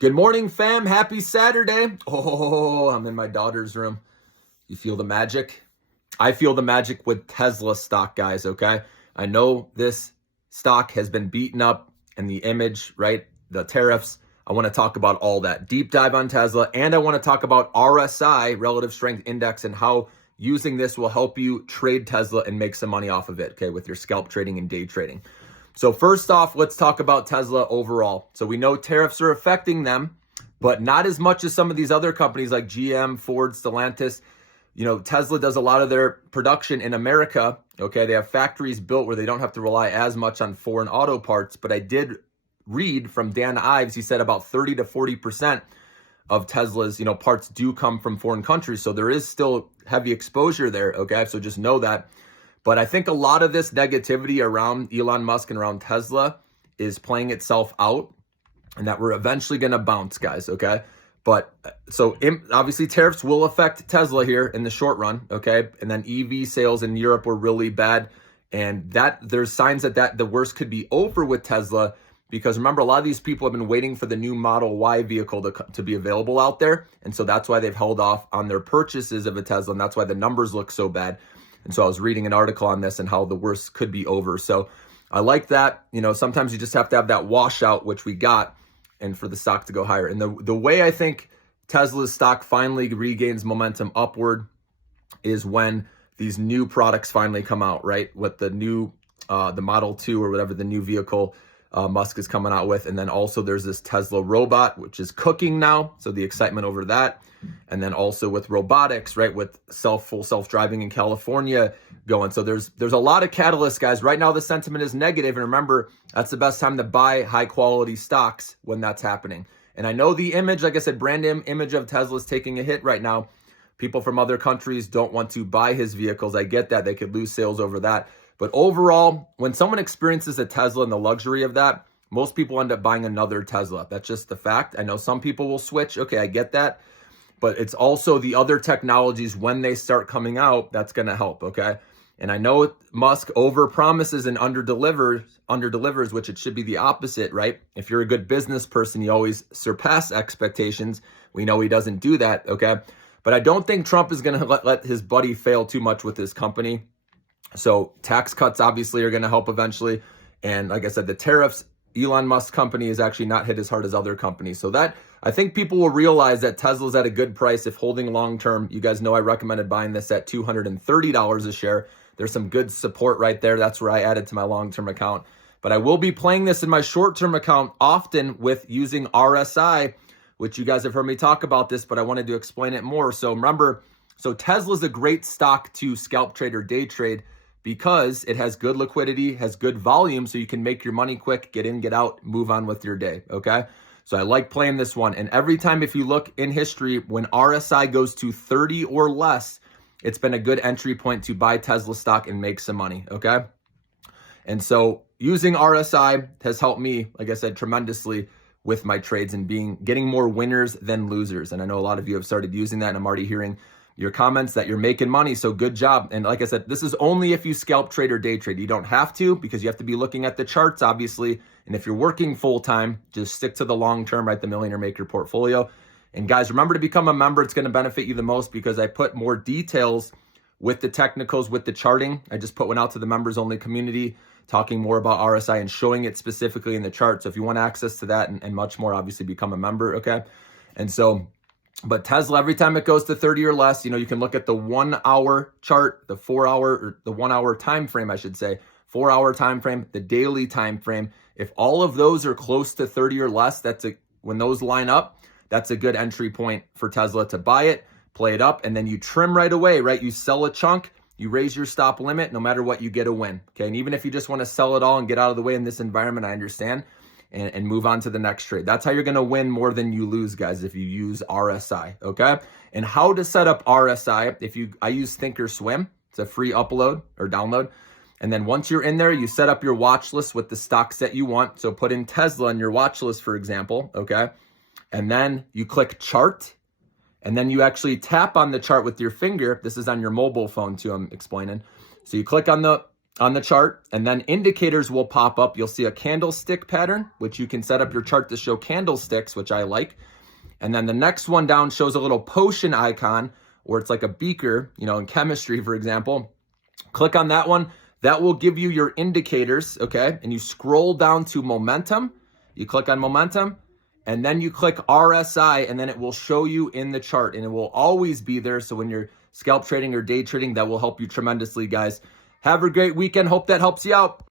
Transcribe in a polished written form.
Good morning, fam. Happy Saturday. Oh, I'm in my daughter's room. You feel the magic? I feel the magic with Tesla stock, guys, okay? I know this stock has been beaten up and the image, right? The tariffs. I want to talk about all that. Deep dive on Tesla. And I want to talk about RSI, Relative Strength Index, and how using this will help you trade Tesla and make some money off of it, okay, with your scalp trading and day trading. So first off, let's talk about Tesla overall. So we know tariffs are affecting them, but not as much as some of these other companies like GM, Ford, Stellantis. You know, Tesla does a lot of their production in America. Okay, they have factories built where they don't have to rely as much on foreign auto parts. But I did read from Dan Ives, he said about 30 to 40% of Tesla's, parts do come from foreign countries. So there is still heavy exposure there. Okay, so just know that. But I think a lot of this negativity around Elon Musk and around Tesla is playing itself out, and that we're eventually going to bounce, guys, okay? But so obviously tariffs will affect Tesla here in the short run, okay? And then EV sales in Europe were really bad, and that there's signs that the worst could be over with Tesla, because remember, a lot of these people have been waiting for the new Model Y vehicle to be available out there, and so that's why they've held off on their purchases of a Tesla, and that's why the numbers look so bad. And so I was reading an article on this and how the worst could be over. So I like that. Sometimes you just have to have that washout, which we got, and for the stock to go higher. And the way I think Tesla's stock finally regains momentum upward is when these new products finally come out, right? With the new, the Model 2 or whatever the new vehicle Musk is coming out with. And then also there's this Tesla robot, which is cooking now. So the excitement over that. And then also with robotics, right? With full self-driving in California going. So there's a lot of catalysts, guys. Right now the sentiment is negative. And remember, that's the best time to buy high quality stocks when that's happening. And I know the image, like I said, brand image of Tesla is taking a hit right now. People from other countries don't want to buy his vehicles. I get that. They could lose sales over that. But overall, when someone experiences a Tesla and the luxury of that, most people end up buying another Tesla. That's just the fact. I know some people will switch. Okay, I get that. But it's also the other technologies when they start coming out, that's going to help, okay? And I know Musk overpromises and underdelivers, which it should be the opposite, right? If you're a good business person, you always surpass expectations. We know he doesn't do that, okay? But I don't think Trump is going to let his buddy fail too much with his company. So tax cuts obviously are going to help eventually. And like I said, the tariffs, Elon Musk's company is actually not hit as hard as other companies. So that, I think people will realize that Tesla's at a good price if holding long-term. You guys know I recommended buying this at $230 a share. There's some good support right there. That's where I added to my long-term account. But I will be playing this in my short-term account often with using RSI, which you guys have heard me talk about this, but I wanted to explain it more. So remember, Tesla's a great stock to scalp trade or day trade because it has good liquidity, has good volume, so you can make your money quick, get in, get out, move on with your day, okay? So I like playing this one. And every time, if you look in history, when RSI goes to 30 or less, it's been a good entry point to buy Tesla stock and make some money, okay? And so using RSI has helped me, like I said, tremendously with my trades and getting more winners than losers. And I know a lot of you have started using that, and I'm already hearing your comments that you're making money. So good job. And like I said, this is only if you scalp trade or day trade. You don't have to, because you have to be looking at the charts, obviously. And if you're working full time, just stick to the long term, right? The Millionaire Maker portfolio. And guys, remember to become a member. It's going to benefit you the most because I put more details with the technicals, with the charting. I just put one out to the members only community, talking more about RSI and showing it specifically in the chart. So if you want access to that and much more, obviously become a member, okay? And so, but Tesla, every time it goes to 30 or less, you can look at the 1 hour chart, the 4 hour, or the 1 hour time frame, I should say, 4 hour time frame, the daily time frame. If all of those are close to 30 or less, when those line up, that's a good entry point for Tesla to buy it, play it up, and then you trim right away, right? You sell a chunk, you raise your stop limit, no matter what, you get a win, okay? And even if you just want to sell it all and get out of the way in this environment, I understand, and move on to the next trade. That's how you're going to win more than you lose, guys, if you use RSI, okay? And how to set up RSI, I use Thinkorswim. It's a free upload or download. And then once you're in there, you set up your watch list with the stocks that you want. So put in Tesla in your watch list, for example, okay? And then you click chart, and then you actually tap on the chart with your finger. This is on your mobile phone too, I'm explaining. So you click on the on the chart, and then indicators will pop up. You'll see a candlestick pattern, which you can set up your chart to show candlesticks, which I like. And then the next one down shows a little potion icon, or it's like a beaker, in chemistry, for example. Click on that one. That will give you your indicators, okay? And you scroll down to momentum. You click on momentum, and then you click RSI, and then it will show you in the chart, and it will always be there. So when you're scalp trading or day trading, that will help you tremendously, guys. Have a great weekend. Hope that helps you out.